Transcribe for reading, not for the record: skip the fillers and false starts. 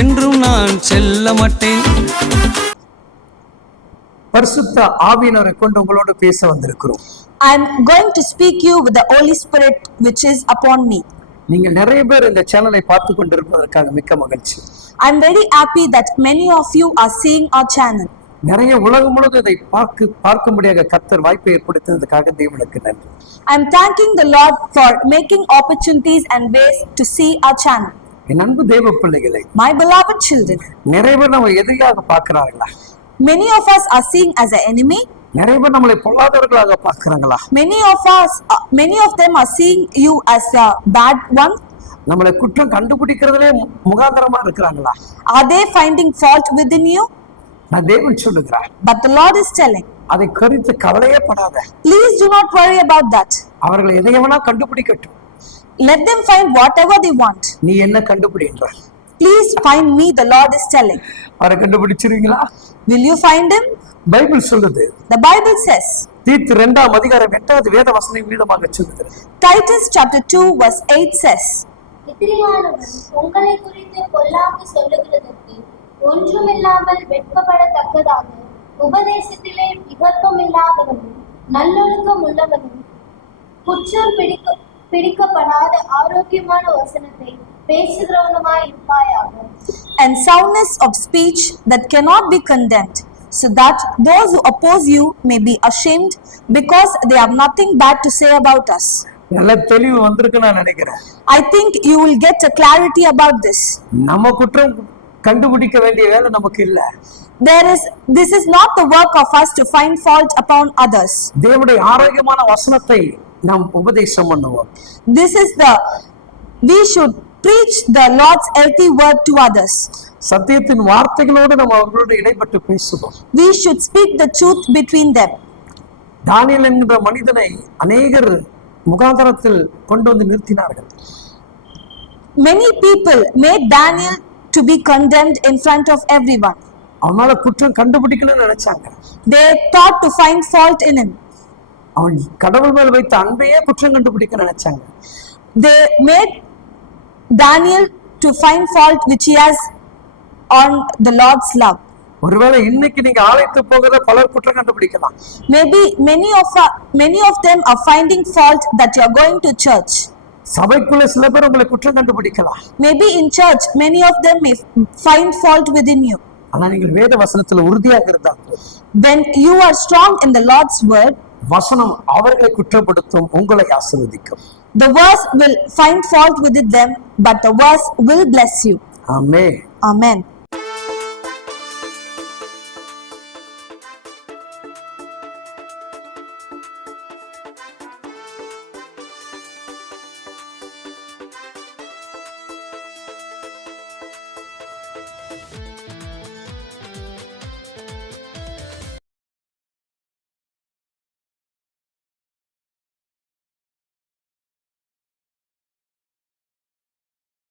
என்றும் நான் செல்ல மாட்டேன். பரிசுத்த ஆவியானவரை கொண்டு உங்களோடு பேச வந்திருக்கிறோம். I am going to speak you with the Holy Spirit which is upon me. நீங்க நிறைய பேர் இந்த சேனலை பார்த்து கொண்டிருப்பதற்காக மிக்க மகிழ்ச்சி. I am very happy that many of you are seeing our channel. நிறைய உலகம் முழுவதும் இதை பார்க்கும்படியாக கர்த்தர் வாய்ப்பை ஏற்படுத்தினதுக்காக தேவனுக்கு நன்றி. I am thanking the Lord for making opportunities and ways to see our channel. என் அன்பு தேவ பிள்ளைகளை, My beloved children, நிறைய பேர் நம்ம எதிரியாக பார்க்கிறார்களா? many of us are seeing as an enemy. நிறைய பேர் நம்மளை பொல்லாதவர்களாக பார்க்கிறாங்களா? Many of them are seeing you as a bad one. நம்மளை குற்றம் கண்டுபிடிக்கிறதுலே முகாந்திரமா இருக்கிறாங்களா? Are they finding fault within you? நான் தேவன் சொல்லுகிறார், But the Lord is telling, அதை குறித்து கவலையே படாத. please do not worry about that. அவர்களை எதையவனா கண்டுபிடிக்கட்டும், Let them find whatever they want. நீ என்ன கண்டுபிடின்றார்? Please find me, the Lord is telling. அவரை கண்டுபிடிச்சிருவீங்களா? Will you find him? Bible சொல்லுது, The Bible says, தீத்து 2ஆம் அதிகாரம் 8வது வேத வசனம் மீதமாக சொல்லுது. Titus chapter 2 verse 8 says, எதிரியானவன் உங்களை குறித்து பொல்லாங்கு சொல்லுகிறதற்கு ஒன்றுமில்லாமல் வெட்கப்படத்தக்கதாக உபதேசத்திலே விகற்பம் இல்லாதவனும் நல்லொழுக்கம் உள்ளவனும் குற்றம் பிடிக்கப்படாத ஆரோக்கியமான வசனத்தை பேசுகிறவனுமாய் இருப்பாயாக. and soundness of speech that cannot be condemned, so that those who oppose you may be ashamed, because they have nothing bad to say about us. நல்ல தெளிவு வந்திருக்கு நான் நினைக்கிறேன். I think you will get a clarity about this. நம்ம குற்றம் கண்டுபிடிக்க வேண்டிய வேலை நமக்கு இல்ல. This is not the work of us to find fault upon others. தேவனுடைய ஆரோக்கியமான வசனத்தை நாம் உபதேசம் பண்ணுவோம். We should preach the Lord's healthy word to others. சத்தியத்தின் வார்த்தைகளோடு நம்ம அவர்களோடு இடைப்பட்டு பேசுவோம். We should speak the truth between them. தானியேல் என்கிற மனிதனை அநேகர் முகாந்தரத்தில் கொண்டு வந்து நிறுத்தினார்கள். Many people made Daniel to be condemned in front of everyone. அவனால குற்றம் கண்டுபிடிக்கணும்னு நினைச்சாங்க. They thought to find fault in him. அவன் கடவுள் மேல் வைத்த அன்பையே குற்றம் கண்டுபிடிக்க நினைச்சாங்க. They made Daniel to find fault which he has on the Lord's love. ஒருவேளை இன்னைக்கு நீங்க ஆலயத்து போகிறத பலர் குற்றம் கண்டுபிடிக்கலாம். Maybe many of them are finding fault that you are going to church. சபைக்குள்ள சில பேர் உங்களை குற்றம் கண்டுபிடிக்கலாம். Maybe in church many of them may find fault within you. ஆனா நீங்கள் வேத வசனத்துல உறுதியாக இருந்தால், when you are strong in the Lord's word, வசனம் அவர்களை குற்றப்படுத்தும், உங்களை ஆசீர்வதிக்கும். The verse will find fault within them, but the verse will bless you. Amen. Amen.